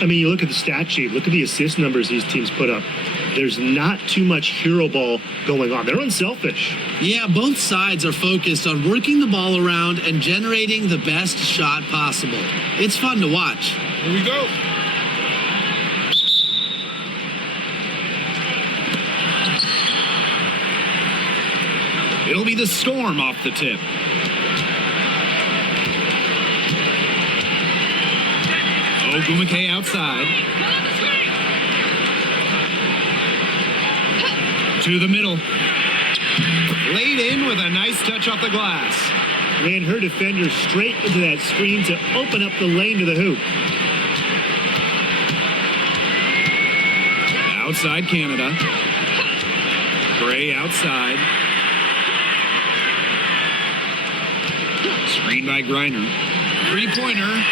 I mean, you look at the stat sheet, look at the assist numbers these teams put up. There's not too much hero ball going on. They're unselfish. Yeah, both sides are focused on working the ball around and generating the best shot possible. It's fun to watch. Here we go. It'll be the Storm off the tip. Ogumake outside. To the middle. Laid in with a nice touch off the glass. Ran her defender straight into that screen to open up the lane to the hoop. Outside Canada. Gray outside. Screen by Griner. Three-pointer.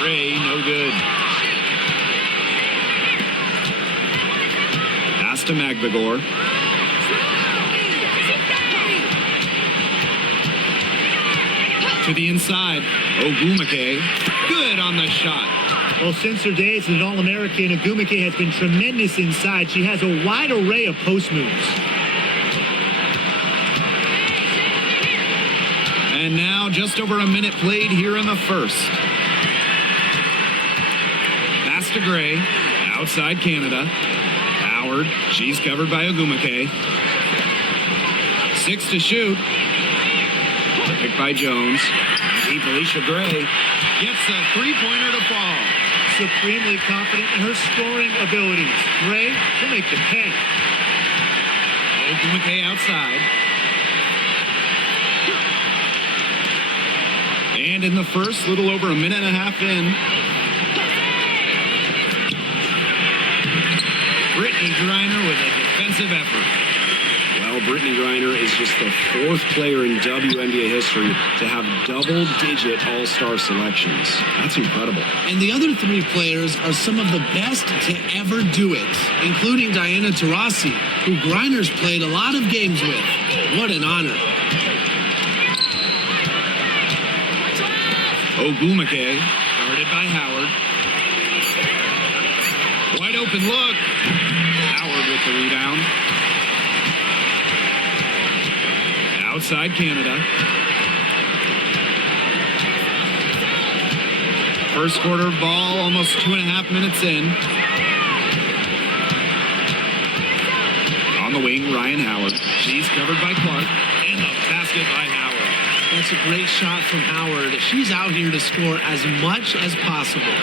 Gray, no good. Pass to Magvigor. To the inside. Ogumake. Good on the shot. Well, since her days as an All-American, Ogumake has been tremendous inside. She has a wide array of post moves. And now just over a minute played here in the first. Pass to Gray. Outside Canada. Howard. She's covered by Ogumake. 6 to shoot. Picked by Jones. Deep Alicia Gray gets a three-pointer to fall. Supremely confident in her scoring abilities. Gray, she'll make the pay. Ogumake outside. And in the first, little over a minute and a half in. Brittany Griner with a defensive effort. Well, Brittany Griner is just the 4th player in WNBA history to have double-digit all-star selections. That's incredible. And the other 3 players are some of the best to ever do it, including Diana Taurasi, who Griner's played a lot of games with. What an honor. Ogumake, guarded by Howard. Wide open look. Howard with the rebound. Outside Canada. First quarter ball, almost 2.5 minutes in. On the wing, Ryan Howard. She's covered by Clark. And the basket by Howard. That's a great shot from Howard. She's out here to score as much as possible.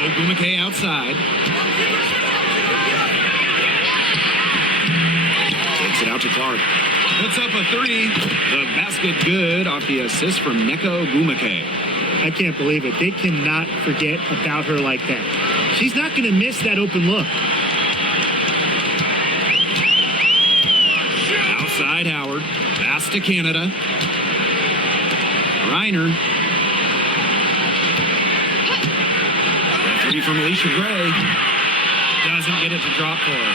Ogumake outside. Takes it out to Clark. Puts up a three. The basket good off the assist from Nneka Ogumake. I can't believe it. They cannot forget about her like that. She's not going to miss that open look. Outside Howard. Pass to Canada. Reiner. Three from Alicia Gray. Doesn't get it to drop for her.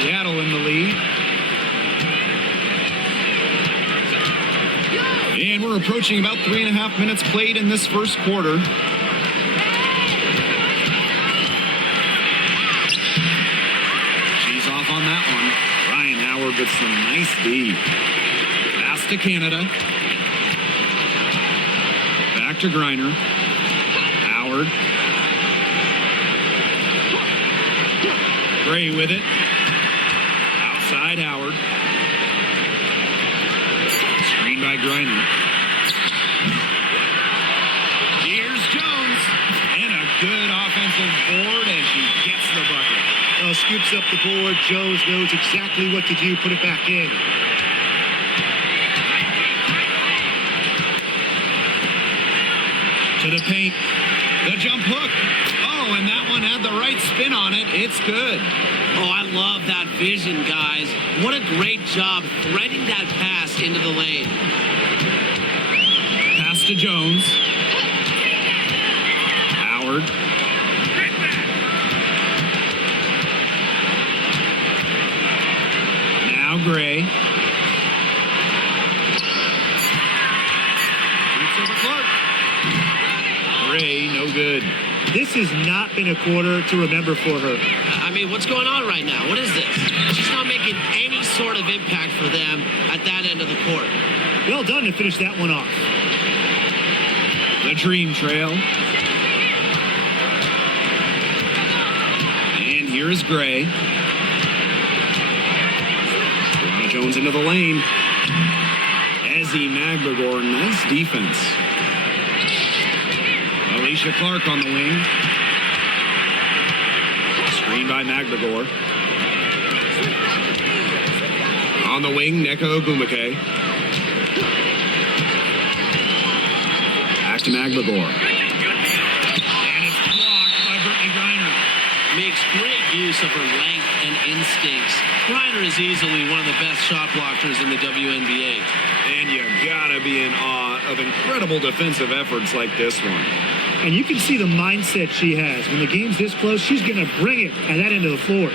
Seattle in the lead. And we're approaching about 3.5 minutes played in this first quarter. She's off on that one. Ryan Howard with some nice D. Pass to Canada. Back to Griner. Howard. Gray with it. Outside Howard. Screen by Griner. Here's Jones. And a good offensive board, and she gets the bucket. Well, scoops up the board. Jones knows exactly what to do. Put it back in. To the paint. The jump hook. Oh, and that one had the right spin on it. It's good. Oh, I love that vision, guys. What a great job threading that pass into the lane. Pass to Jones. Howard. Now Gray. Shoots over Clark. Gray, no good. This has not been a quarter to remember for her. I mean, what's going on right now? What is this? She's not making any sort of impact for them at that end of the court. Well done to finish that one off. The Dream Trail. And here's Gray. Brianna Jones into the lane. Ezzy Magbagor, nice defense. Alicia Clark on the wing. Screen by Magbagor. On the wing, Neko Ogumake. Back to Magbagor. And it's blocked by Brittany Griner. Makes great use of her length and instincts. Griner is easily one of the best shot blockers in the WNBA. And you gotta be in awe of incredible defensive efforts like this one. And you can see the mindset she has. When the game's this close, she's going to bring it at that end of the floor.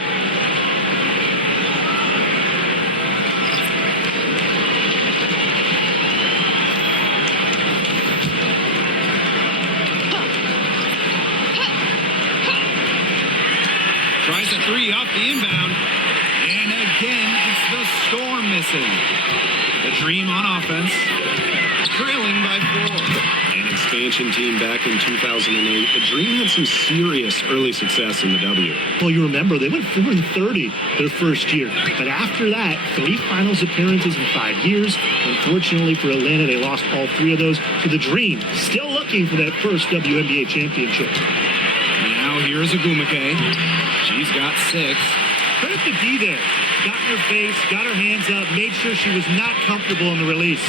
Tries a three off the inbound. And again, it's the Storm missing. The Dream on offense. Trailing by 4. An expansion team back in 2008. The Dream had some serious early success in the W. Well, you remember, they went 4-30 their first year. But after that, 3 finals appearances in 5 years. Unfortunately for Atlanta, they lost all 3 of those to the Dream. Still looking for that first WNBA championship. Now here's Ogumake. She's got 6. Credit to D there. Got in her face, got her hands up, made sure she was not comfortable in the release.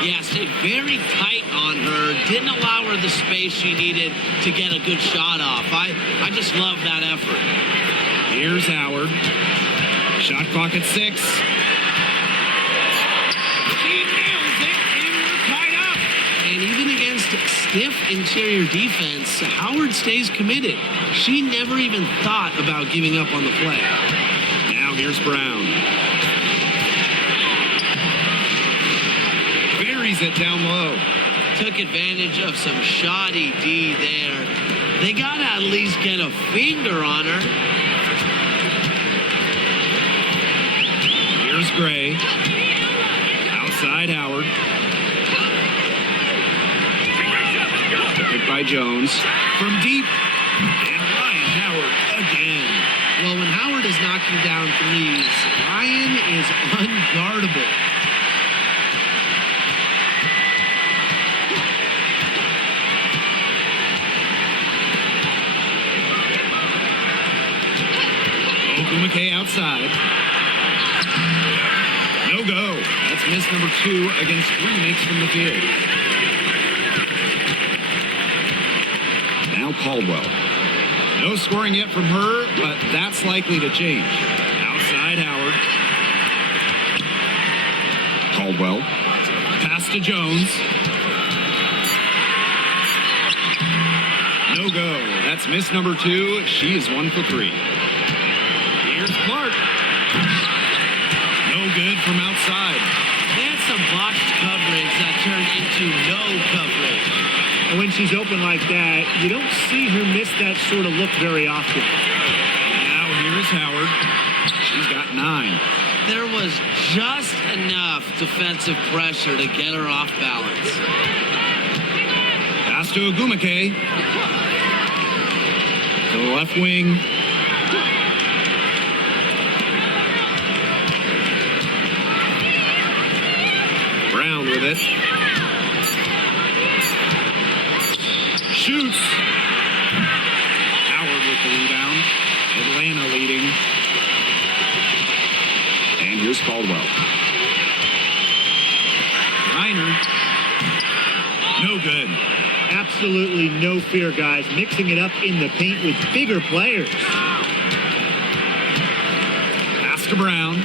Yeah, stayed very tight on her. Didn't allow her the space she needed to get a good shot off. I just love that effort. Here's Howard. Shot clock at 6. She nails it, and we're tied up. And even against stiff interior defense, Howard stays committed. She never even thought about giving up on the play. Now here's Brown. Buries it down low. Took advantage of some shoddy D there. They got to at least get a finger on her. Here's Gray. Outside Howard. Picked by Jones. From deep. And Ryan Howard again. Well, when Howard is knocking down threes, Ryan is unguardable. Ogumake outside. No go. That's miss number 2 against 3 makes from the field. Now Caldwell. No scoring yet from her, but that's likely to change. Outside Howard. Caldwell. Pass to Jones. No go. That's miss number 2. She is 1 for 3. Here's Clark. No good from outside. They had some botched coverage that turned into no coverage. And when she's open like that, you don't see her miss that sort of look very often. Now here's Howard. She's got 9. There was just enough defensive pressure to get her off balance. Pass to Ogumake. To the left wing. Brown with it. Shoots. Howard with the rebound. Atlanta leading. And here's Caldwell. Reiner. No good. Absolutely no fear, guys. Mixing it up in the paint with bigger players. Pass to Brown.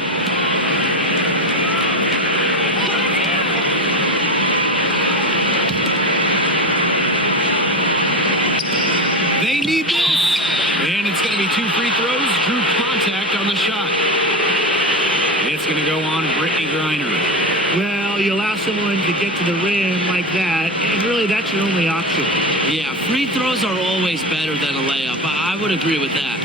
They need this. And it's going to be 2 free throws. Drew contact on the shot. It's going to go on Brittany Griner. Well, you allow someone to get to the rim like that, and really that's your only option. Yeah, free throws are always better than a layup. I would agree with that.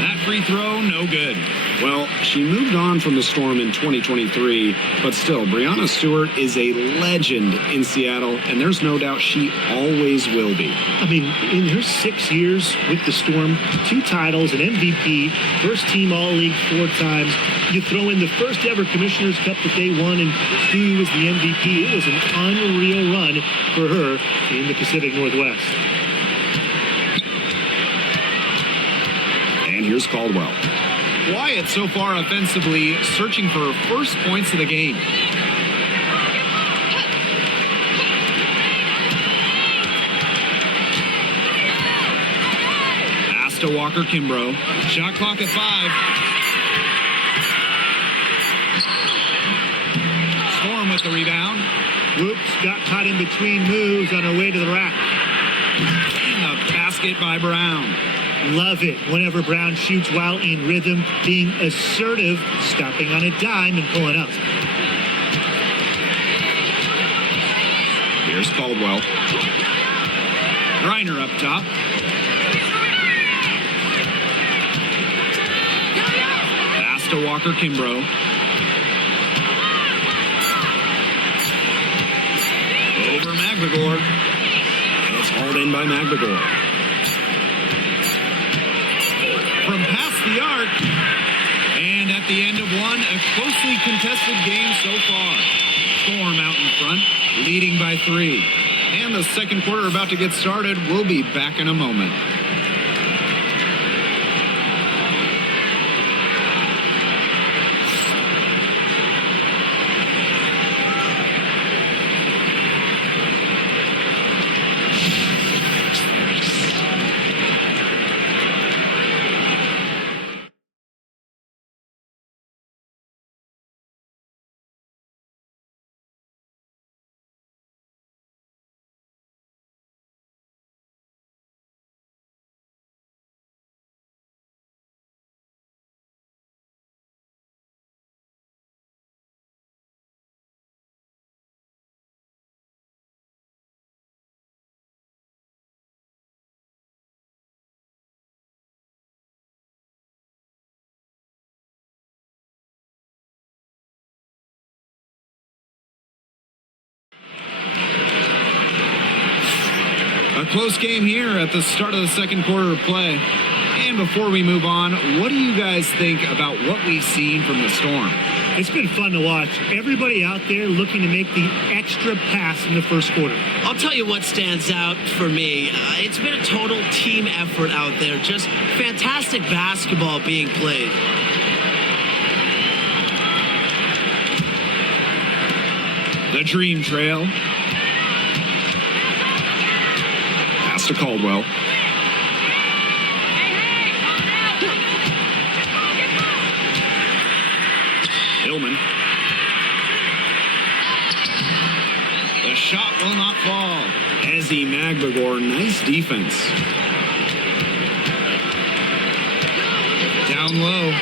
That free throw, no good. Well, she moved on from the Storm in 2023, but still, Breanna Stewart is a legend in Seattle, and there's no doubt she always will be. I mean, in her 6 years with the Storm, 2 titles, an MVP, first team All-League 4 times. You throw in the first ever Commissioner's Cup that they won, and Stu was the MVP. It was an unreal run for her in the Pacific Northwest. And here's Caldwell. Wyatt so far offensively searching for first points of the game. Pass to Walker Kimbrough. Shot clock at 5. Storm with the rebound. Whoops, got caught in between moves on her way to the rack. And the basket by Brown. Love it whenever Brown shoots while in rhythm, being assertive, stopping on a dime and pulling up. Here's Caldwell. Griner up top. Pass to Walker Kimbrough. Over McGregor. And it's hauled in by McGregor. From past the arc. And at the end of one, a closely contested game so far. Storm out in front, leading by 3. And the second quarter about to get started. We'll be back in a moment. A close game here at the start of the second quarter of play. And before we move on, what do you guys think about what we've seen from the Storm? It's been fun to watch. Everybody out there looking to make the extra pass in the first quarter. I'll tell you what stands out for me. It's been a total team effort out there. Just fantastic basketball being played. The Dream Trail. Pass to Caldwell. Hillman. The shot will not fall. Ezzy McGregor, nice defense. Down low.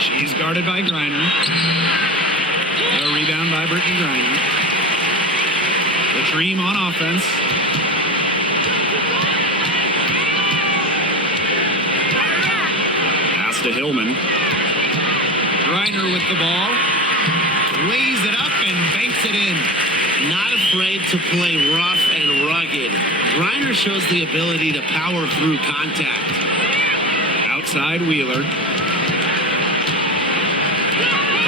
She's guarded by Griner. A rebound by Brittany Griner. The Dream on offense. Pass to Hillman. Griner with the ball. Lays it up and banks it in. Not afraid to play rough and rugged. Griner shows the ability to power through contact. Outside Wheeler.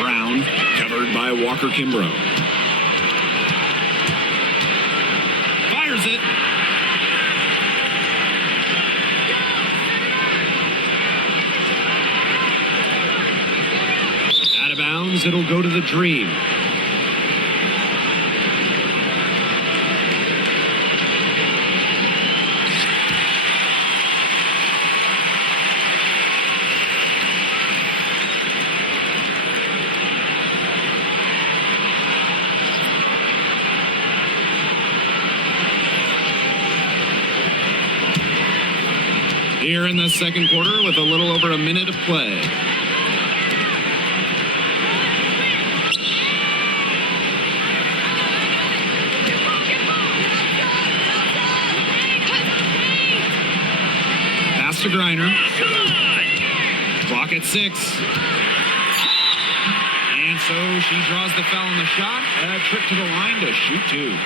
Brown, covered by Walker Kimbrough. Fires it. Out of bounds, it'll go to the Dream. Here in the second quarter with a little over a minute of play. Pass to Griner. Clock at 6. And so she draws the foul on the shot. A trip to the line to shoot 2.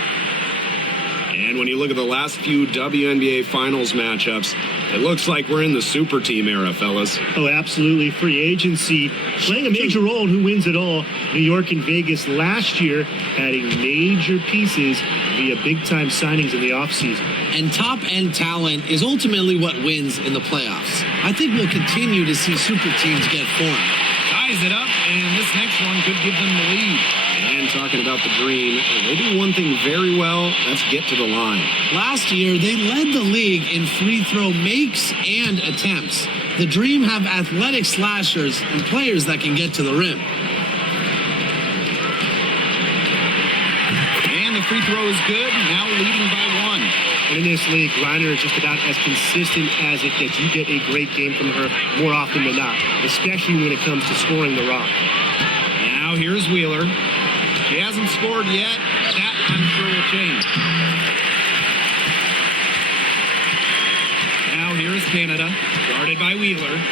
And when you look at the last few WNBA Finals matchups, it looks like we're in the super team era, fellas. Oh, absolutely. Free agency playing a major role in who wins it all. New York and Vegas last year adding major pieces via big-time signings in the offseason. And top-end talent is ultimately what wins in the playoffs. I think we'll continue to see super teams get formed. Ties it up, and this next one could give them the lead. And talking about the Dream, they do one thing very well. That's get to the line. Last year, they led the league in free throw makes and attempts. The Dream have athletic slashers and players that can get to the rim. And the free throw is good, now leading by 1. And in this league, Griner is just about as consistent as it gets. You get a great game from her more often than not, especially when it comes to scoring the rock. Now here's Wheeler. She hasn't scored yet. That, I'm sure, will change. Now here's Canada, guarded by Wheeler.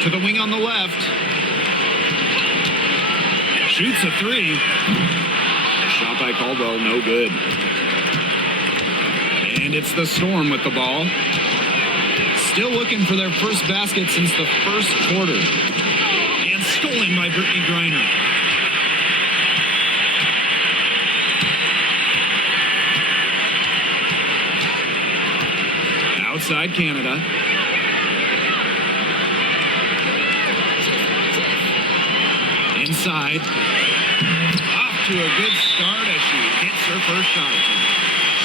To the wing on the left. Shoots a 3. A shot by Caldwell, no good. And it's the Storm with the ball. Still looking for their first basket since the first quarter. And stolen by Brittany Griner. Outside Canada. Inside. Off to a good start as she hits her first shot attempt.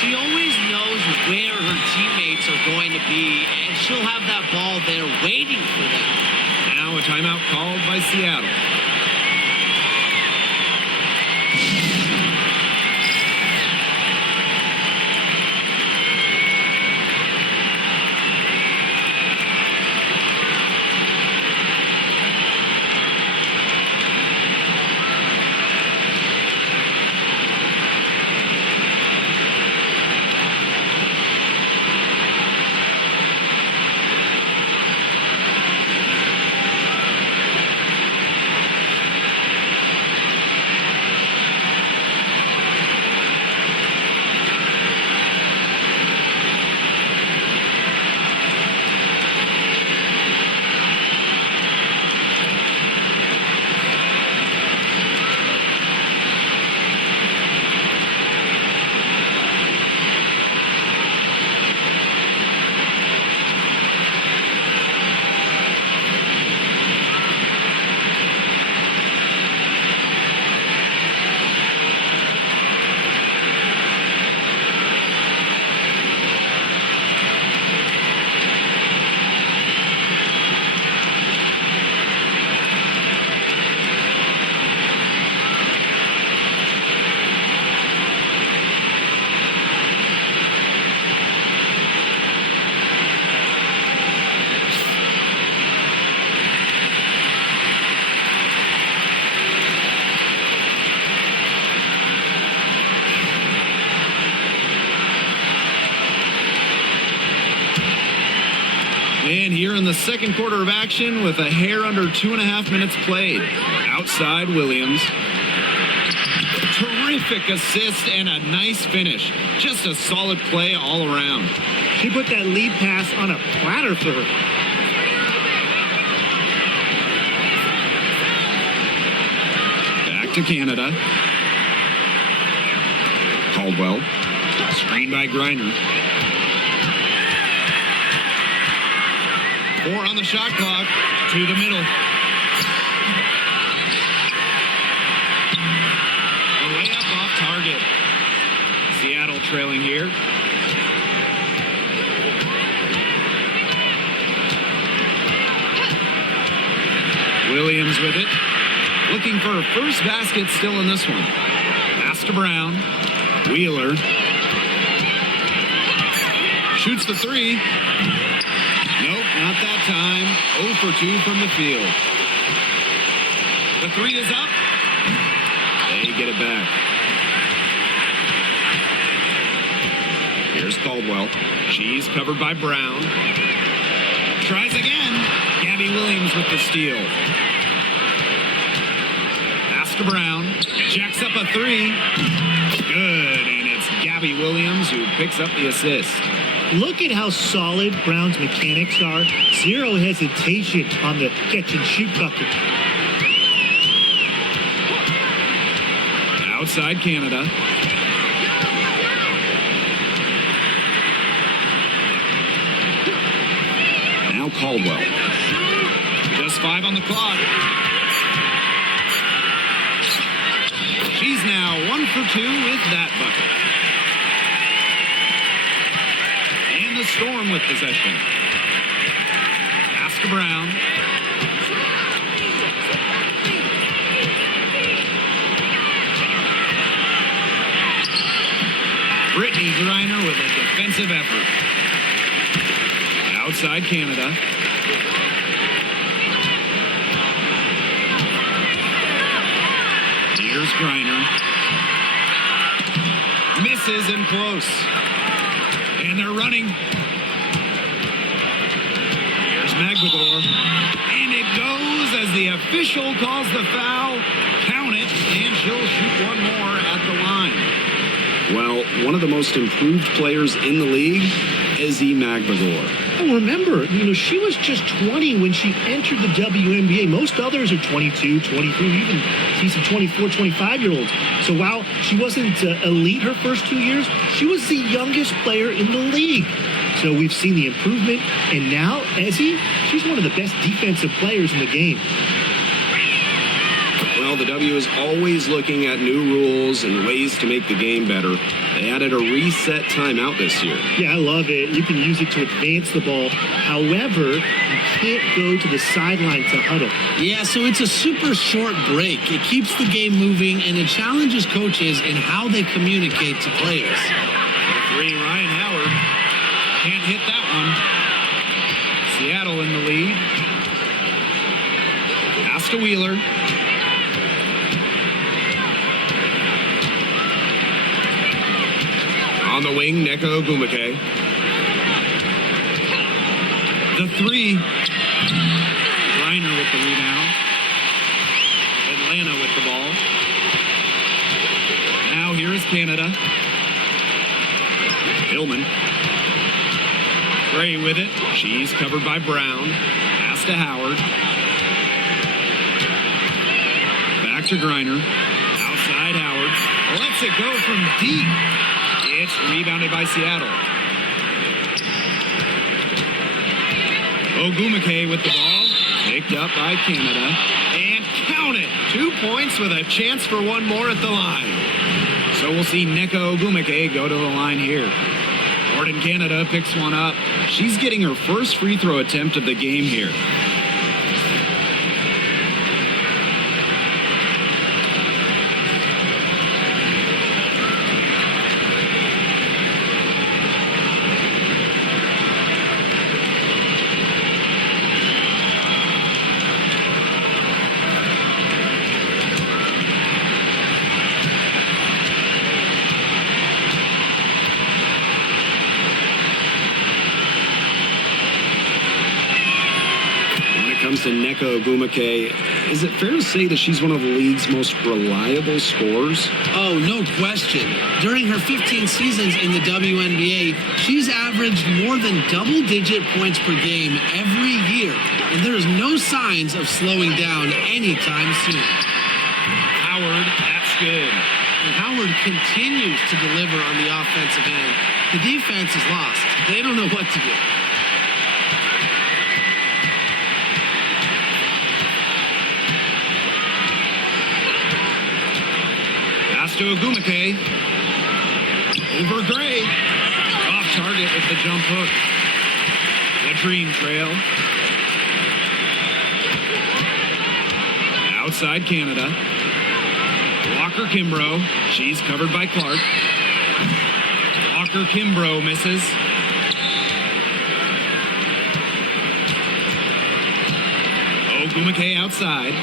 She always knows where her teammates are going to be, and she'll have that ball there waiting for them. Now a timeout called by Seattle. And here in the second quarter of action with a hair under 2.5 minutes played. Outside Williams. Terrific assist and a nice finish. Just a solid play all around. She put that lead pass on a platter for her. Back to Canada. Caldwell. Screen by Griner. 4 on the shot clock. To the middle. A layup off target. Seattle trailing here. Williams with it. Looking for her first basket still in this one. Pass to Brown. Wheeler. Shoots the three. Nope, not that time. 0 for 2 from the field. The three is up. They get it back. Here's Caldwell. She's covered by Brown. Tries again. Gabby Williams with the steal. Pass to Brown. Jacks up a three. Good, and it's Gabby Williams who picks up the assist. Look at how solid Brown's mechanics are. Zero hesitation on the catch and shoot bucket. Outside Canada. Now Caldwell. Just 5 on the clock. She's now 1 for 2 with that bucket. And the Storm with possession. Pass to Brown. Brittany Griner with a defensive effort. Outside Canada. Here's Griner. Misses and close. And they're running. Here's Maglador. And it goes as the official calls the foul. Count it, and she'll shoot one more at the line. Well, one of the most improved players in the league, Ezi Maglador. Oh, remember, she was just 20 when she entered the WNBA. Most others are 22, 23, even see some 24, 25-year-olds. So while she wasn't elite her first 2 years, she was the youngest player in the league. So we've seen the improvement. And now, Ezi, she's one of the best defensive players in the game. Well, the W is always looking at new rules and ways to make the game better. They added a reset timeout this year. Yeah, I love it. You can use it to advance the ball. However, you can't go to the sideline to huddle. Yeah, so it's a super short break. It keeps the game moving, and it challenges coaches in how they communicate to players. Three, Ryan Howard. Can't hit that one. Seattle in the lead. Pass to Wheeler. On the wing, Neko Ogumake. The three. Griner with the rebound. Atlanta with the ball. Now here is Canada. Hillman. Gray with it. She's covered by Brown. Pass to Howard. Back to Griner. Outside Howard. Lets it go from deep. It's rebounded by Seattle. Ogumake with the ball. Picked up by Canada. And count it. 2 points with a chance for one more at the line. So we'll see Neko Ogumake go to the line here. Jordan Canada picks one up. She's getting her first free throw attempt of the game here. To Neko Ogumake, is it fair to say that she's one of the league's most reliable scorers? Oh, no question. During her 15 seasons in the WNBA, she's averaged more than double-digit points per game every year, and there is no signs of slowing down anytime soon. Howard, that's good. And Howard continues to deliver on the offensive end. The defense is lost. They don't know what to do. To Ogumake. Over Gray. Off target with the jump hook. The dream trail. Outside Canada. Walker Kimbrough. She's covered by Clark. Walker Kimbrough misses. Ogumake outside.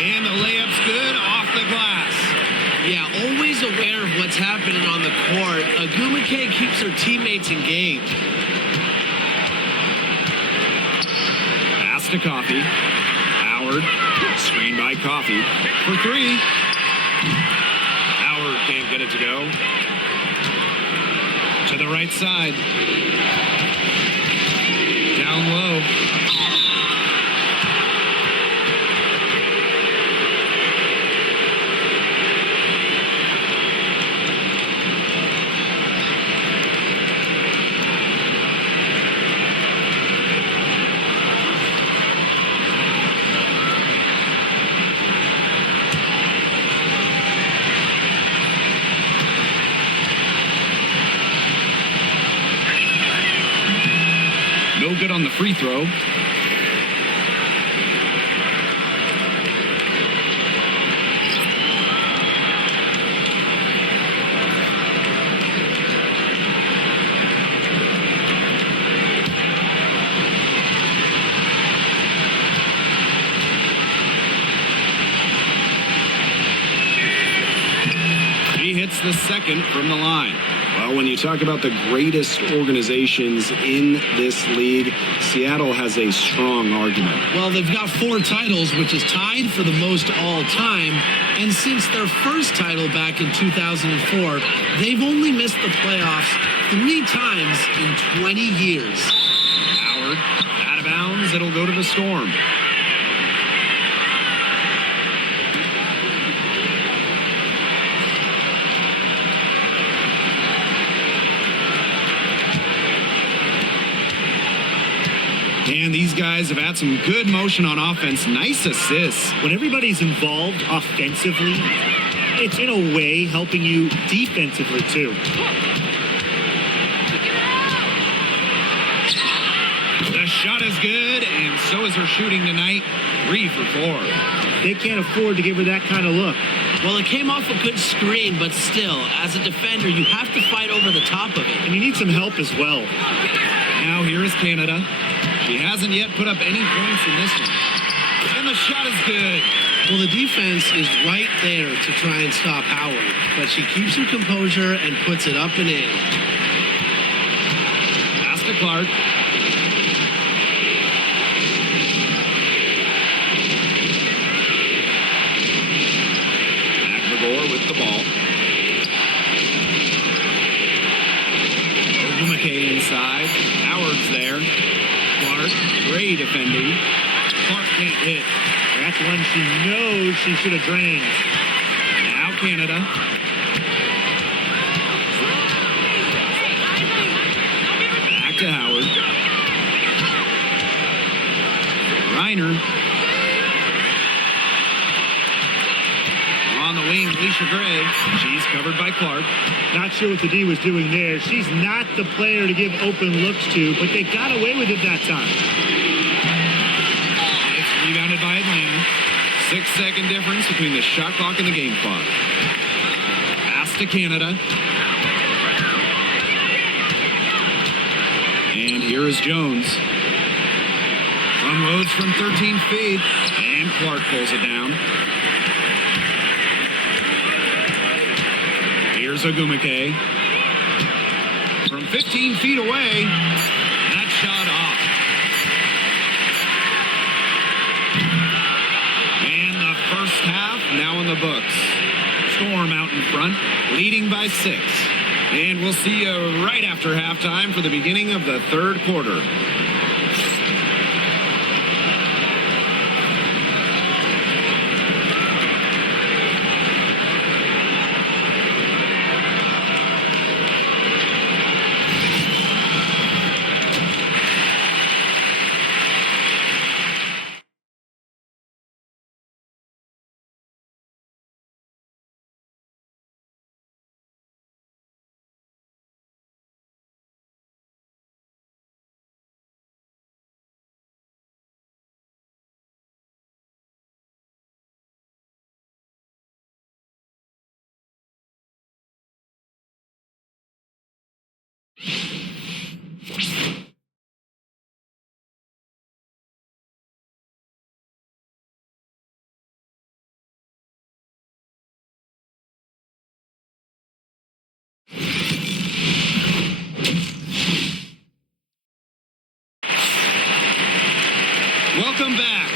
And the layup's good off the glass. Yeah, always aware of what's happening on the court. Ogumake keeps her teammates engaged. Pass to Coffee. Howard, screen by Coffee for three. Howard can't get it to go. To the right side. Down low. No good on the free throw. He hits the second from the line. Well, when you talk about the greatest organizations in this league, Seattle has a strong argument. Well, they've got 4 titles, which is tied for the most all time. And since their first title back in 2004, they've only missed the playoffs 3 times in 20 years. Howard, out of bounds. It'll go to the Storm. And these guys have had some good motion on offense. Nice assists. When everybody's involved offensively, it's in a way helping you defensively too. The shot is good, and so is her shooting tonight. 3 for 4. They can't afford to give her that kind of look. Well, it came off a good screen, but still, as a defender, you have to fight over the top of it. And you need some help as well. Now here is Canada. She hasn't yet put up any points in this one. And the shot is good. Well, the defense is right there to try and stop Howard, but she keeps her composure and puts it up and in. Pass to Clark. McGore with the ball. Ogumake inside. Howard's there. Clark, great defending. Clark can't hit. That's one she knows she should have drained. Now Canada. Back to Howard. Reiner. On the wing, Leisha Gray. She's covered by Clark. Not sure what the D was doing there. She's not the player to give open looks to, but they got away with it that time. It's rebounded by Atlanta. 6-second difference between the shot clock and the game clock. Pass to Canada. And here is Jones. Unloads from 13 feet. And Clark pulls it down. Here's Ogumake. From 15 feet away. That shot off. And the first half now in the books. Storm out in front, leading by 6. And we'll see you right after halftime for the beginning of the third quarter.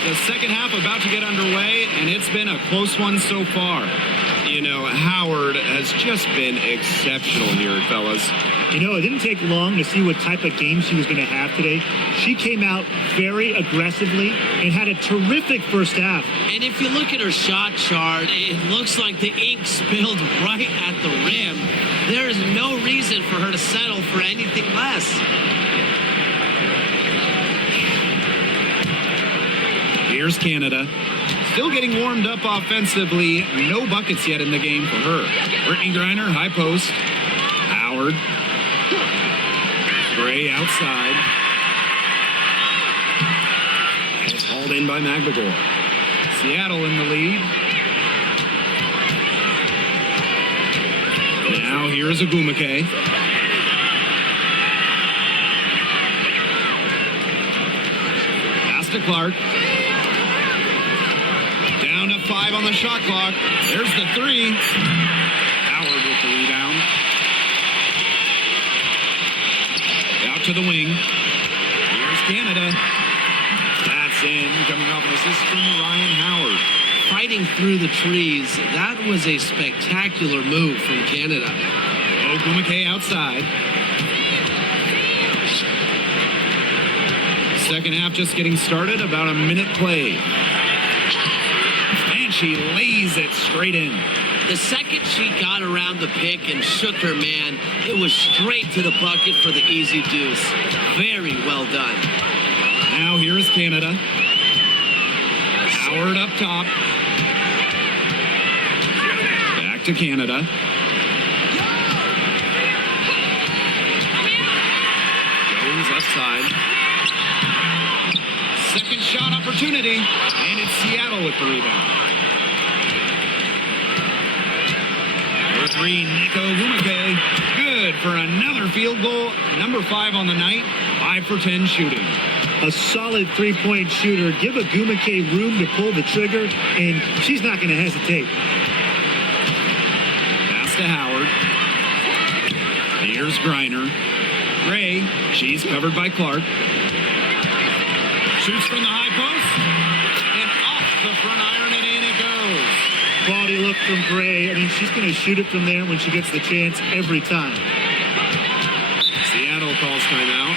The second half about to get underway, and it's been a close one so far. You know, Howard has just been exceptional here, fellas. You know, it didn't take long to see what type of game she was going to have today. She came out very aggressively and had a terrific first half. And if you look at her shot chart, it looks like the ink spilled right at the rim. There is no reason for her to settle for anything less. Here's Canada. Still getting warmed up offensively. No buckets yet in the game for her. Brittany Griner, high post. Howard. Gray outside. It's hauled in by McGregor. Seattle in the lead. Now here's Agumake. Pass to Clark. Down to 5 on the shot clock. There's the 3. Howard with the rebound. Out to the wing. Here's Canada. That's in. Coming off an assist from Ryan Howard. Fighting through the trees, that was a spectacular move from Canada. Agumake outside. Second half just getting started. About a minute played. And she lays it straight in. The second she got around the pick and shook her man, it was straight to the bucket for the easy deuce. Very well done. Now here's Canada. Howard up top. Back to Canada. Jones left side. Second shot opportunity. And it's Seattle with the rebound. Number 3, Nico Agumake. Good for another field goal. Number 5 on the night. 5 for 10 shooting. A solid three-point shooter. Give Agumake room to pull the trigger, and she's not going to hesitate. Pass to Howard. Here's Griner. Gray. She's covered by Clark. Shoots from the high post. And off the front iron, and in it goes. Quality look from Gray. I mean, she's going to shoot it from there when she gets the chance every time. Seattle calls timeout.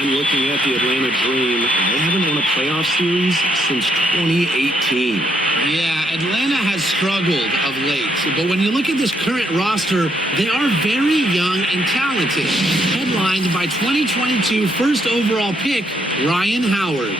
And looking at the Atlanta Dream, they haven't won a playoff series since 2018. Yeah, Atlanta has struggled of late, but when you look at this current roster, they are very young and talented. Headlined by 2022 first overall pick, Ryan Howard.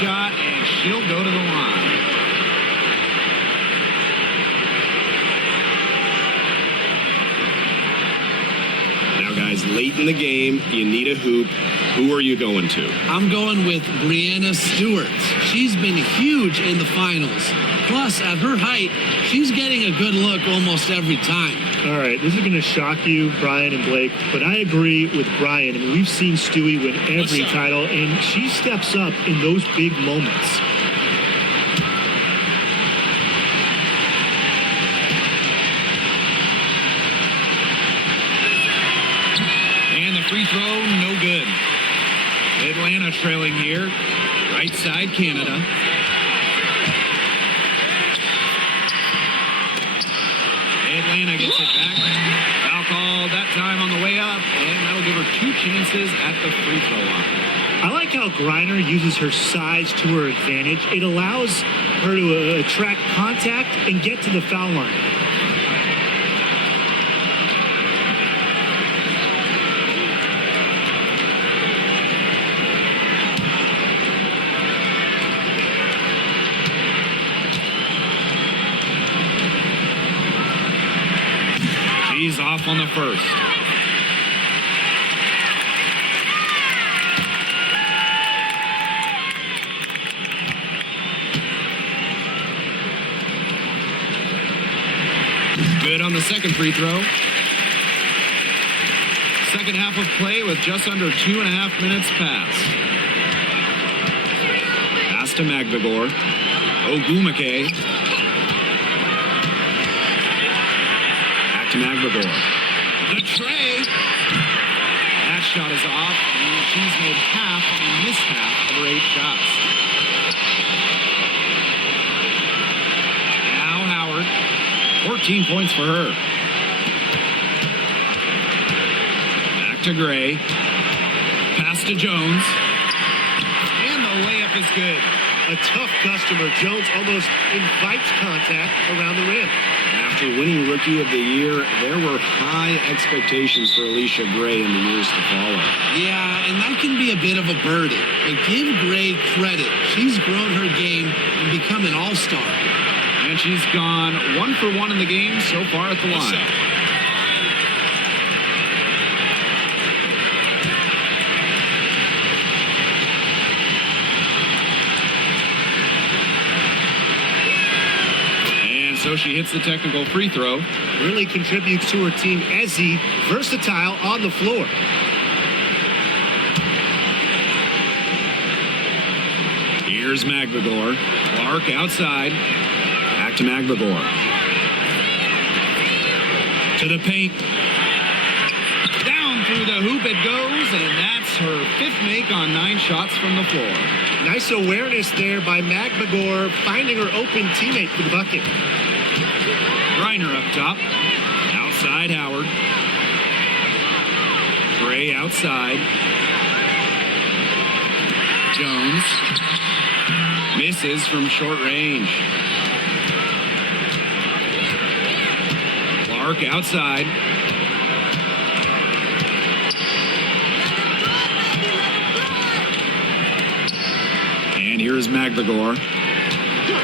shot, and she'll go to the line. Now, guys, late in the game, you need a hoop. Who are you going to? I'm going with Brianna Stewart. She's been huge in the finals. Plus, at her height, she's getting a good look almost every time. All right, this is going to shock you, Brian and Blake, but I agree with Brian. I mean, we've seen Stewie win every title, and she steps up in those big moments. And the free throw, no good. Atlanta trailing here. Right side, Canada. Atlanta gets it back. Foul call that time on the way up, and that'll give her 2 chances at the free throw line. I like how Griner uses her size to her advantage. It allows her to attract contact and get to the foul line. She's off on the first. Good on the second free throw. Second half of play with just under 2.5 minutes passed. Pass to Magdagor. Ogumake. To Magdagor. The tray. That shot is off, and she's made half and missed half of her 8 shots. Now Howard. 14 points for her. Back to Gray. Pass to Jones. And the layup is good. A tough customer. Jones almost invites contact around the rim. After winning Rookie of the Year, there were high expectations for Alicia Gray in the years to follow. Yeah, and that can be a bit of a burden. But give Gray credit. She's grown her game and become an all-star. And she's gone 1 for 1 in the game so far at the line. So she hits the technical free throw. Really contributes to her team. Ezzy, versatile on the floor. Here's Magdagor. Clark outside. Back to Magdagor. To the paint. Down through the hoop it goes, and that's her 5th make on 9 shots from the floor. Nice awareness there by Magdagor, finding her open teammate for the bucket. Griner up top. Outside Howard. Gray outside. Jones. Misses from short range. Clark outside. And here's Magdagor.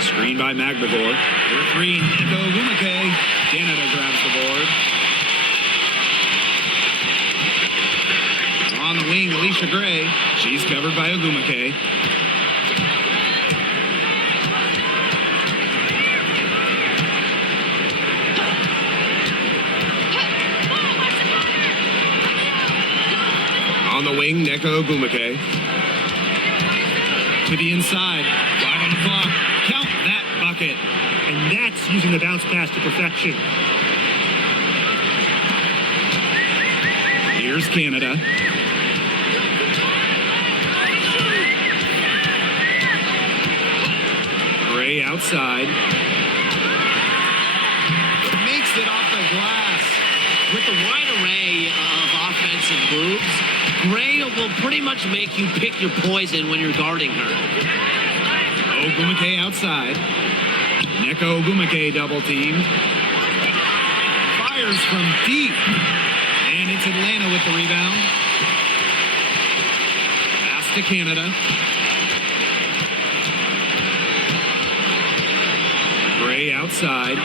Screen by Magdagor. For 3, Nico Ogumake. Canada grabs the board. On the wing, Alicia Gray. She's covered by Ogumake. On the wing, Neko Ogumake. To the inside. 5 on the clock. Count that bucket. And that's using the bounce pass to perfection. Here's Canada. Gray outside. Makes it off the glass. With the wide array of offensive moves, Gray will pretty much make you pick your poison when you're guarding her. Ogumake outside. Neko Ogumake double team. Fires from deep. And it's Atlanta with the rebound. Pass to Canada. Gray outside.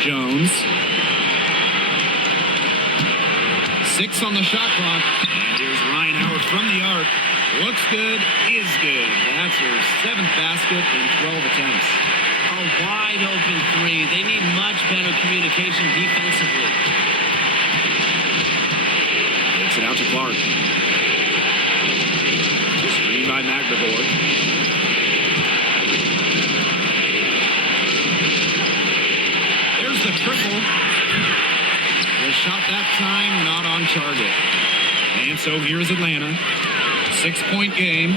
Jones. 6 on the shot clock. And here's Ryan Howard from the arc. Looks good, is good. That's her 7th basket in 12 attempts. A wide open three. They need much better communication defensively. Takes it out to Clark. Screen by Magdeburg. There's the triple. The shot that time not on target. And so here's Atlanta. 6-point game.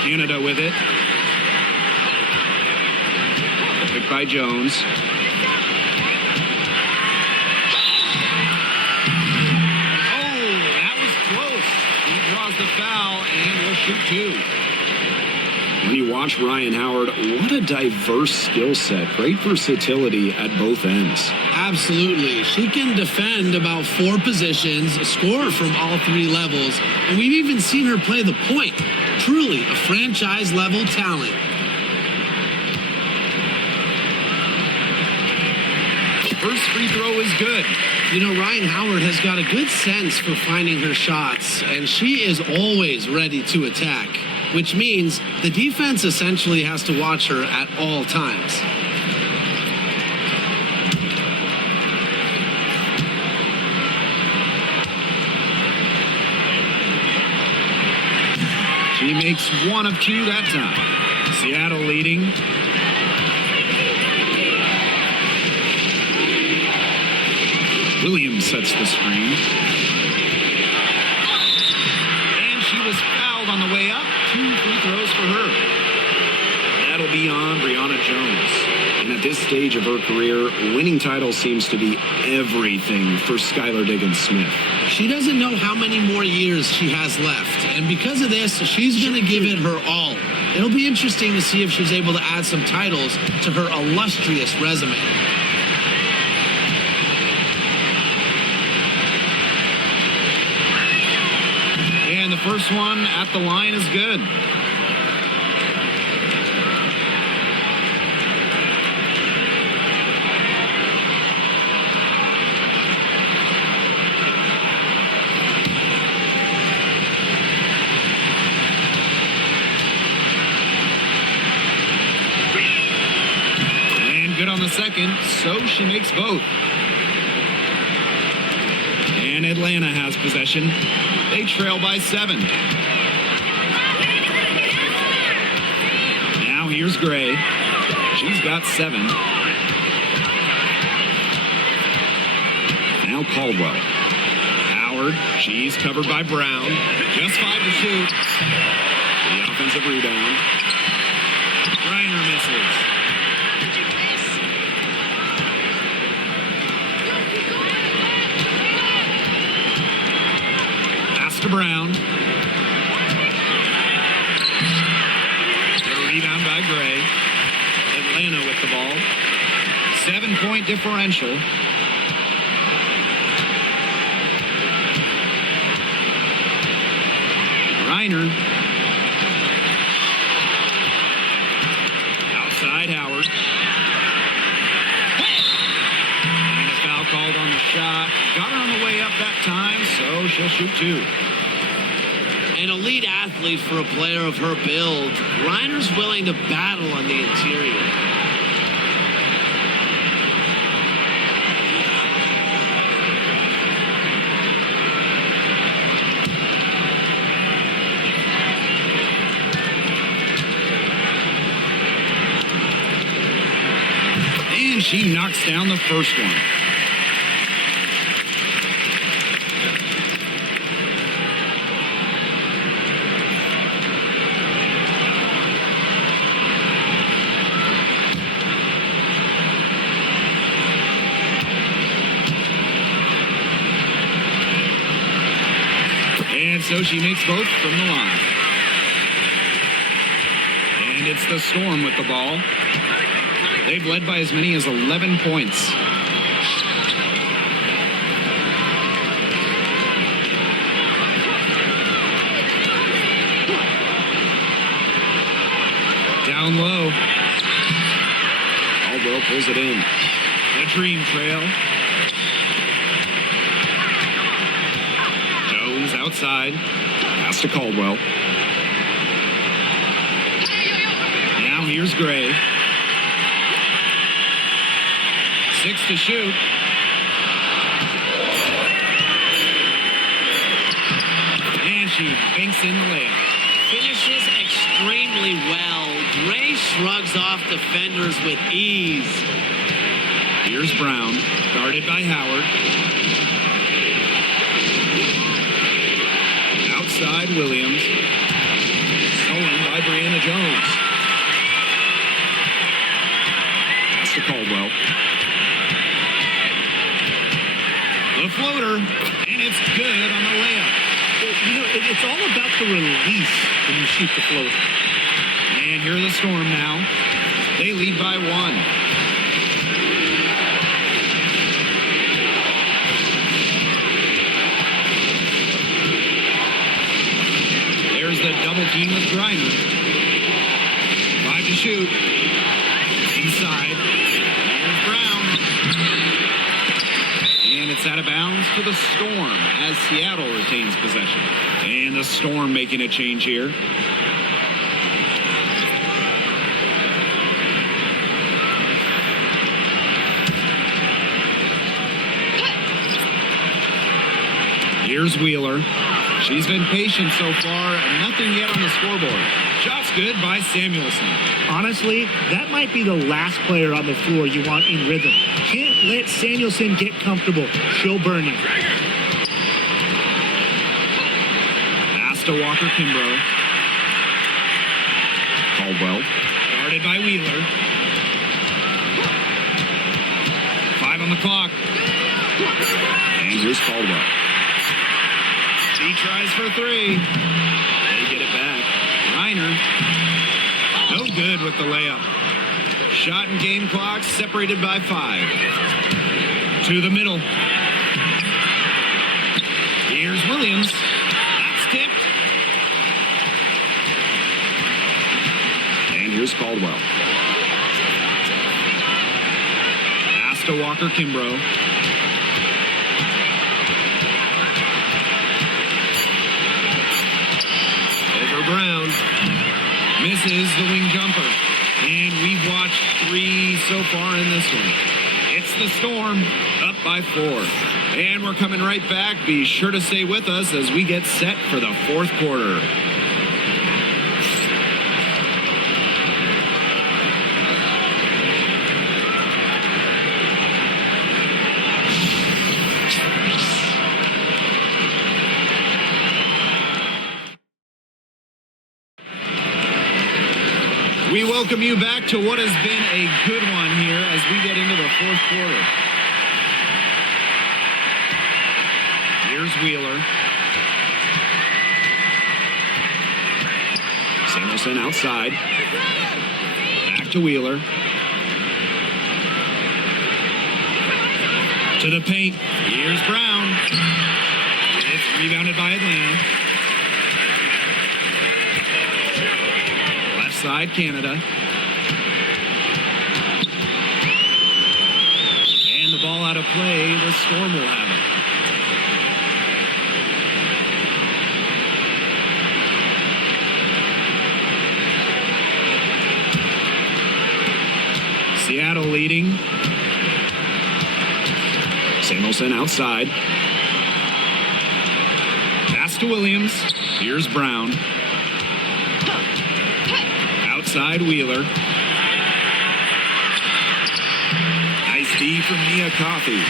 Canada with it. Picked by Jones. Oh, that was close. He draws the foul and will shoot 2. When you watch Ryan Howard, what a diverse skill set. Great versatility at both ends. Absolutely. She can defend about 4 positions, score from all 3 levels, and we've even seen her play the point. Truly a franchise-level talent. First free throw is good. You know, Ryan Howard has got a good sense for finding her shots, and she is always ready to attack, which means the defense essentially has to watch her at all times. She makes 1 of 2 that time. Seattle leading. Williams sets the screen. And she was fouled on the way up. 2 free throws for her. That'll be on Brianna Jones. And at this stage of her career, winning titles seems to be everything for Skylar Diggins-Smith. She doesn't know how many more years she has left, and because of this, she's going to give it her all. It'll be interesting to see if she's able to add some titles to her illustrious resume. And the first one at the line is good. On the second, so she makes both. And Atlanta has possession. They trail by 7. Now here's Gray. She's got 7. Now Caldwell. Howard, she's covered by Brown. Just 5 to shoot. The offensive rebound. Reiner misses. To Brown. The rebound by Gray. Atlanta with the ball. 7-point differential. Reiner. Outside Howard. And a foul called on the shot. Got her on the way up that time, so she'll shoot 2. An elite athlete for a player of her build. Reiner's willing to battle on the interior. And she knocks down the first one. And so she makes both from the line. And it's the Storm with the ball. They've led by as many as 11 points. Down low. Caldwell pulls it in. The Dream Trail. outside. Pass to Caldwell. Now here's Gray. 6 to shoot. And she banks in the layup. Finishes extremely well. Gray shrugs off defenders with ease. Here's Brown, guarded by Howard. Outside Williams. Stolen by Brianna Jones. Pass to Caldwell. The floater, and it's good on the layup. You know, it's all about the release when you shoot the floater. And here are the Storm now. They lead by 1. There's the double team with Griner. 5 to shoot. Inside. Here's Brown. And it's out of bounds to the Storm as Seattle retains possession. And the Storm making a change here. Here's Wheeler. She's been patient so far, and nothing yet on the scoreboard. Shot's good by Samuelson. Honestly, that might be the last player on the floor you want in rhythm. Can't let Samuelson get comfortable. She'll burn you. Pass to Walker Kimbrough. Caldwell. Guarded by Wheeler. 5 on the clock. And here's Caldwell. She tries for 3. They get it back. Reiner. No good with the layup. Shot and game clock separated by 5. To the middle. Here's Williams. That's tipped. And here's Caldwell. Pass to Walker Kimbrough. Brown misses the wing jumper. And we've watched 3 so far in this one. It's the Storm up by 4. And we're coming right back. Be sure to stay with us as we get set for the 4th quarter. We welcome you back to what has been a good one here as we get into the 4th quarter. Here's Wheeler. Samuelson outside. Back to Wheeler. To the paint. Here's Brown. It's rebounded by Atlanta. Side Canada. And the ball out of play. The Storm will have it. Seattle leading. Samuelson outside. Pass to Williams. Here's Brown. Outside Wheeler. Nice D from Mia Coffey.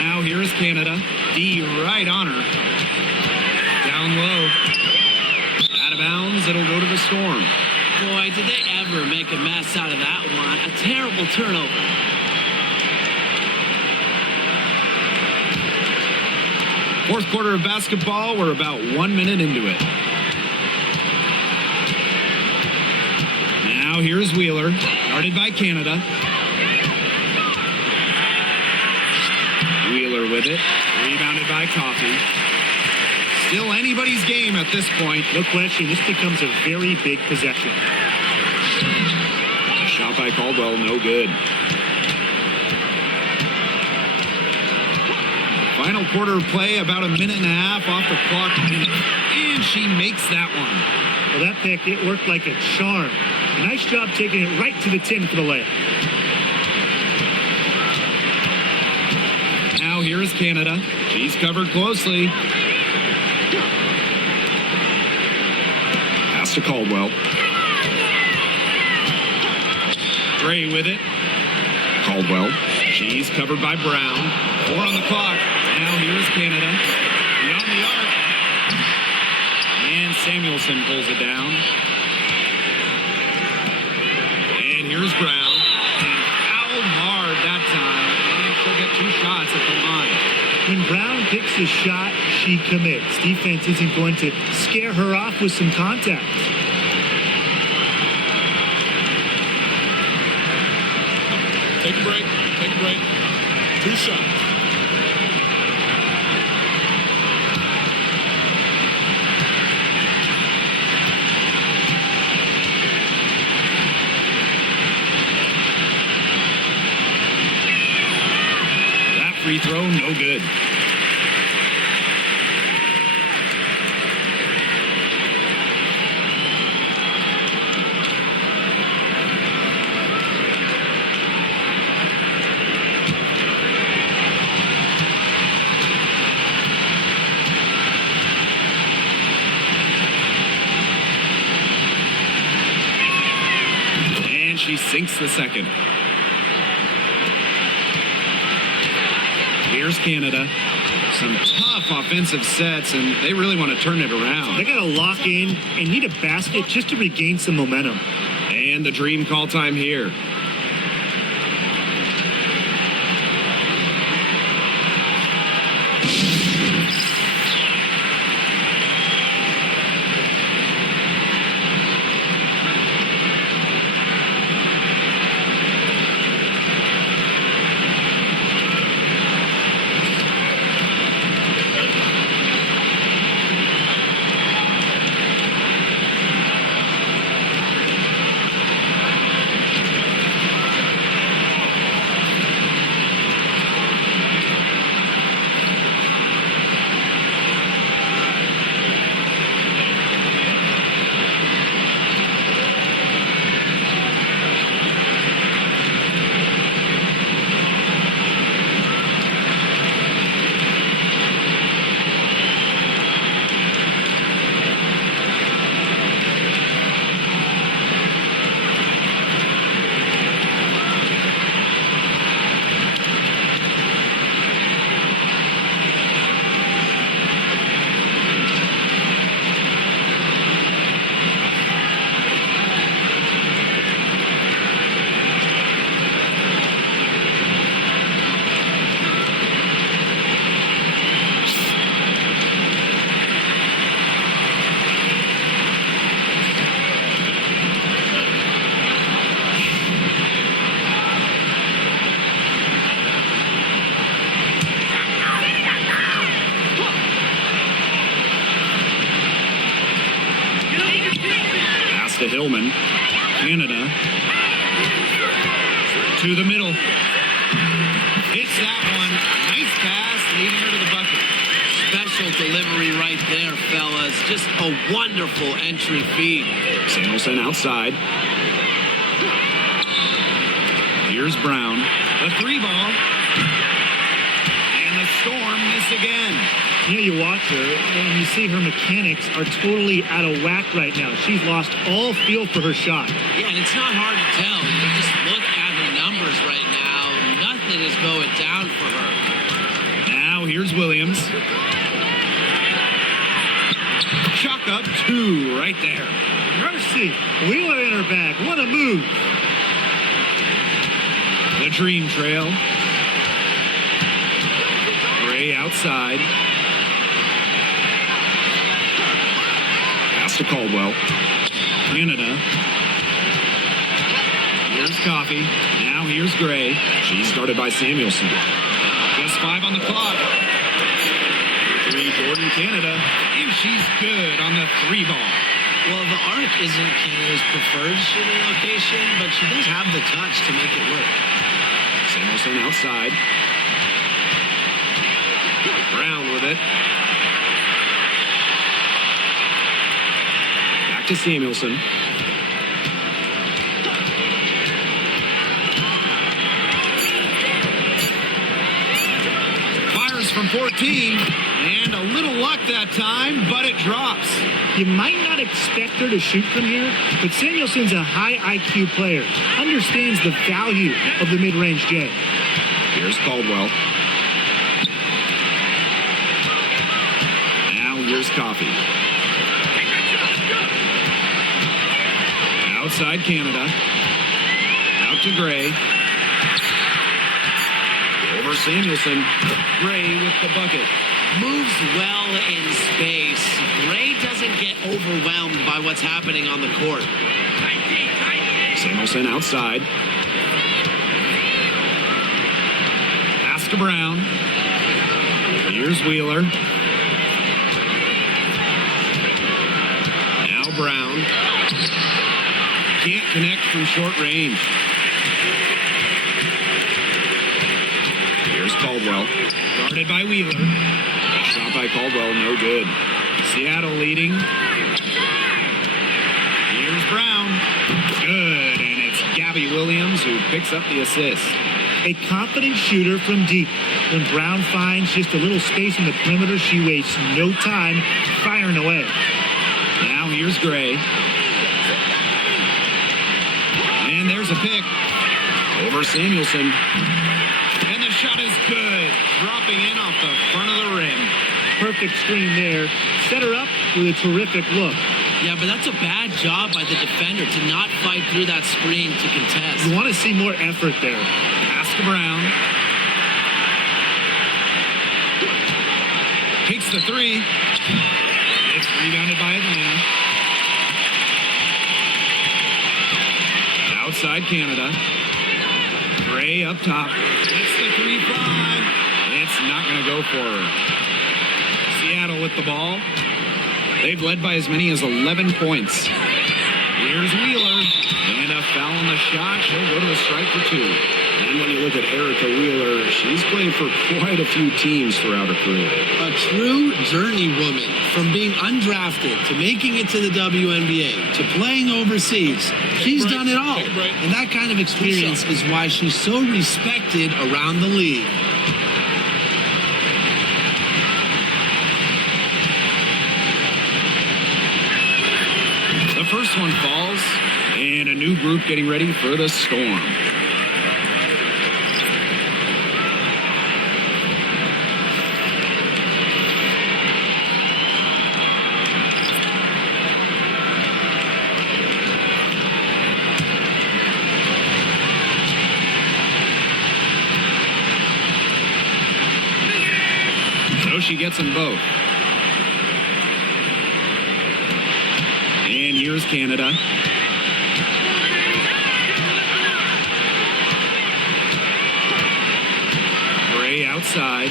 Now here's Canada. D right on her. Down low. Out of bounds. It'll go to the Storm. Boy, did they ever make a mess out of that one. A terrible turnover. Fourth quarter of basketball. We're about 1 minute into it. Now here's Wheeler, guarded by Canada. Wheeler with it, rebounded by Coffey. Still anybody's game at this point. No question, this becomes a very big possession. Shot by Caldwell, no good. Final quarter of play, about a minute and a half off the clock. And she makes that one. Well, that pick, it worked like a charm. Nice job taking it right to the tin for the layup. Now here is Canada. She's covered closely. Pass to Caldwell. Gray with it. Caldwell. She's covered by Brown. 4 on the clock. Now here is Canada. Beyond the arc. And Samuelson pulls it down. And here's Brown. And fouled hard that time. And she'll get 2 shots at the line. When Brown picks the shot, she commits. Defense isn't going to scare her off with some contact. Take a break. Take a break. 2 shots. That free throw, no good. She sinks the second. Here's Canada. Some tough offensive sets, and they really want to turn it around. They got to lock in and need a basket just to regain some momentum. And the dream call time here. To Hillman. Canada to the middle. Hits that one. Nice pass, leading her to the bucket. Special delivery right there, fellas. Just a wonderful entry feed. Samuelson outside. Here's Brown. The 3 ball. And the Storm miss again. You know, you watch her and you see her mechanics are totally out of whack right now. She's lost all feel for her shot. Yeah, and it's not hard to tell. You just look at her numbers right now. Nothing is going down for her. Now here's Williams. Chuck up 2 right there. Mercy. Wheeler in her bag. What a move. The dream trail. Gray outside. Pass to Caldwell. Canada. Here's Coffee. Now here's Gray. She's guarded by Samuelson. Just 5 on the clock. 3, Jordan Canada. And she's good on the 3 ball. Well, the arc isn't Canada's preferred shooting location, but she does have the touch to make it work. Samuelson outside. Brown with it. Back to Samuelson. Fires from 14, and a little luck that time, but it drops. You might not expect her to shoot from here, but Samuelson's a high IQ player, understands the value of the mid-range J. Here's Caldwell. Now here's Coffey. Outside Canada. Out to Gray. Over Samuelson. Gray with the bucket. Moves well in space. Gray doesn't get overwhelmed by what's happening on the court. Samuelson outside. Pass to Brown. Here's Wheeler. Now Brown. Can't connect from short range. Here's Caldwell. Guarded by Wheeler. Shot by Caldwell, no good. Seattle leading. Here's Brown. Good, and it's Gabby Williams who picks up the assist. A confident shooter from deep. When Brown finds just a little space in the perimeter, she wastes no time firing away. Now here's Gray. And there's a pick. Over Samuelson. And the shot is good. Dropping in off the front of the rim. Perfect screen there. Set her up with a terrific look. Yeah, but that's a bad job by the defender to not fight through that screen to contest. You want to see more effort there. Pass to Brown. Takes the three. It's rebounded by Atlanta. Outside Canada. Gray up top. It's the 3-5. It's not going to go for her. Seattle with the ball. They've led by as many as 11 points. Here's Wheeler. And a foul on the shot. She'll go to the strike for 2. And when you look at Erica Wheeler, she's played for quite a few teams throughout her career. A true journeywoman, from being undrafted to making it to the WNBA to playing overseas. She's done it all. And that kind of experience is why she's so respected around the league. The first one falls, and a new group getting ready for the Storm. So she gets them both. And here's Canada. Gray outside.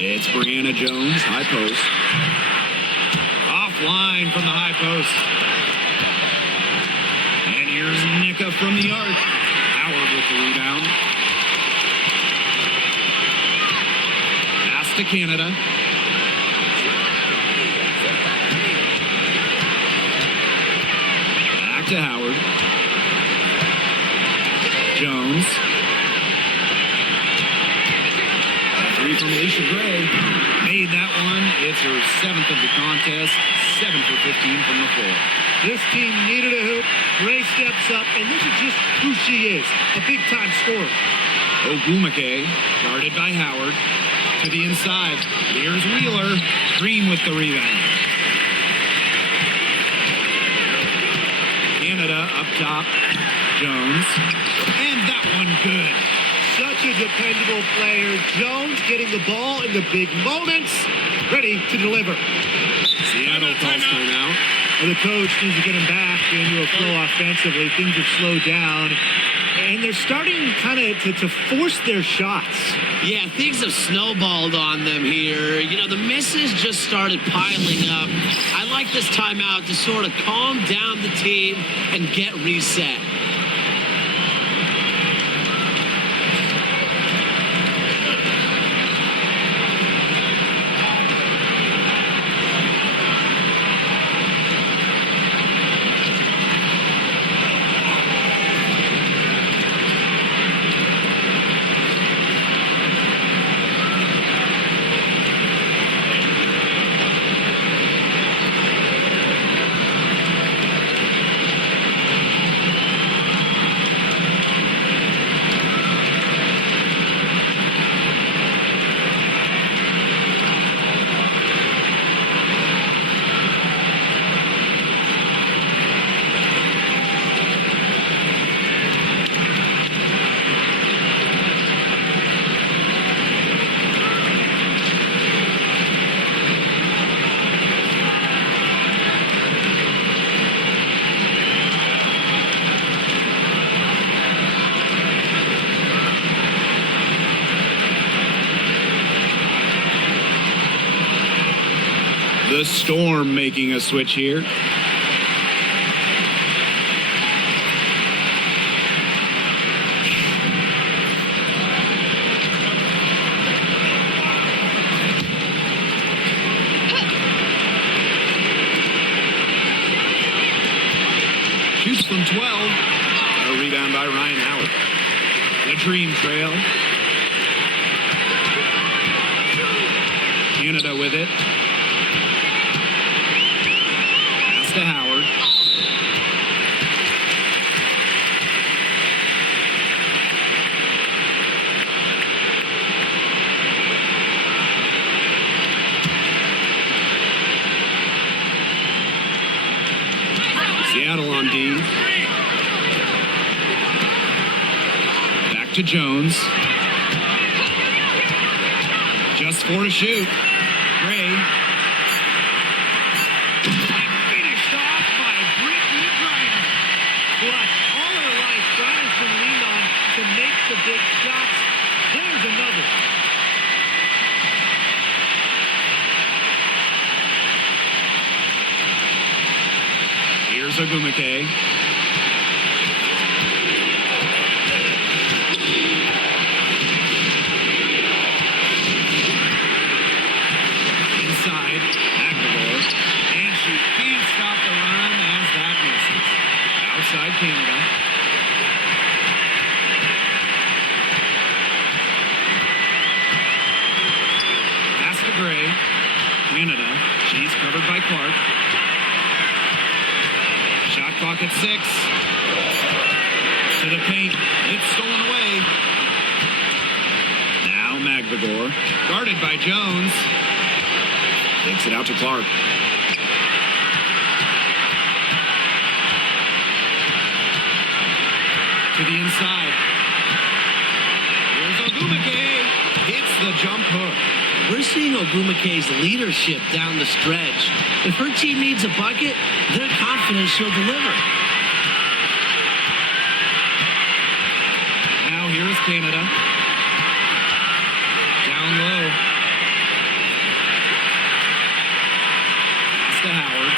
It's Brianna Jones, high post. Offline from the high post. And here's Nika from the arc. Howard with the rebound. Pass to Canada. To Howard. Jones. Three from Alicia Gray. Made that one. It's her 7th of the contest. 7 for 15 from the floor. This team needed a hoop. Gray steps up, and this is just who she is. A big-time scorer. Ogumake, guarded by Howard. To the inside. Here's Wheeler. Green with the rebound. Canada up top. Jones. And that one good. Such a dependable player. Jones getting the ball in the big moments. Ready to deliver. Seattle calls timeout. And the coach needs to get him back into a flow offensively. Things have slowed down. And they're starting kind of to force their shots. Yeah, things have snowballed on them here. You know, the misses just started piling up. I like this timeout to sort of calm down the team and get reset. The Storm making a switch here. Shoots from 12. A rebound by Ryan Howard. The Dream trail. Canada with it. Pass to Howard. Seattle on D. Back to Jones. Just 4 to shoot. Gray. Finished off by Brittany Griner. Clutch. All her life, Griner's been leaned on to make the big shots. There's another. Here's Ogumake. Inside, McNamara. And she can't stop the run as that misses. Outside Canada. Pass to Gray. Canada. She's covered by Clark. Shot clock at 6. To the paint. It's stolen away. Now Magvagor. Guarded by Jones. Takes it out to Clark. To the inside. Here's Ogumake. Hits the jump hook. We're seeing Ogumake's leadership down the stretch. If her team needs a bucket, they're confident she'll deliver. Now here's Canada. Down low. Pass to Howard.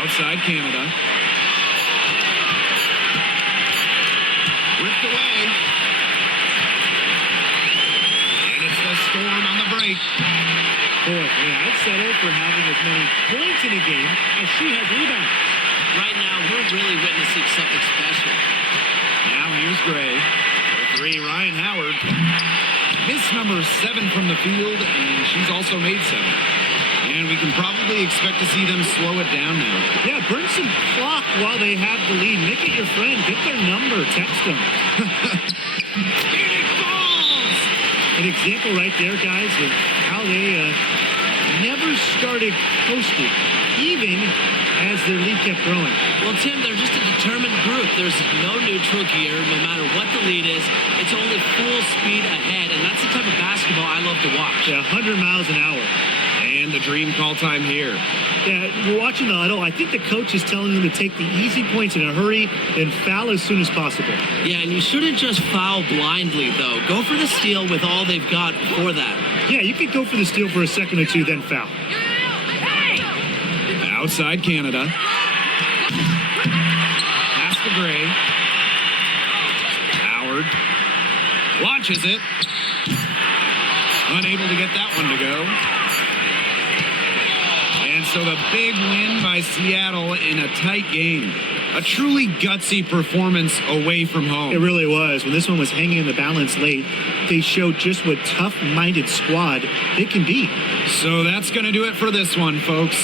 Outside Canada. Ripped away. And it's the Storm on the break. Boy, yeah, I'd settle for having as many points in a game as she has rebounds. Right now, we're really witnessing something special. Now here's Gray. For 3, Ryan Howard. Miss number 7 from the field, and she's also made 7. And we can probably expect to see them slow it down now. Yeah, burn some clock while they have the lead. Make it your friend. Get their number. Text them. Phoenix falls! An example right there, guys, of how they never started coasting, even as their lead kept growing. Well, Tim, they're just a determined group. There's no neutral gear. No matter what the lead is, it's only full speed ahead, and that's the type of basketball I love to watch. Yeah, 100 miles an hour. And the Dream call time here. Yeah, we're watching the huddle. I think the coach is telling them to take the easy points in a hurry and foul as soon as possible. Yeah, and you shouldn't just foul blindly, though. Go for the steal with all they've got before that. Yeah, you could go for the steal for a second or two, then foul. Outside Canada. Pass to Gray. Howard launches it. Unable to get that one to go. And so the big win by Seattle in a tight game. A truly gutsy performance away from home. It really was. When this one was hanging in the balance late, they showed just what tough-minded squad they can be. So that's going to do it for this one, folks.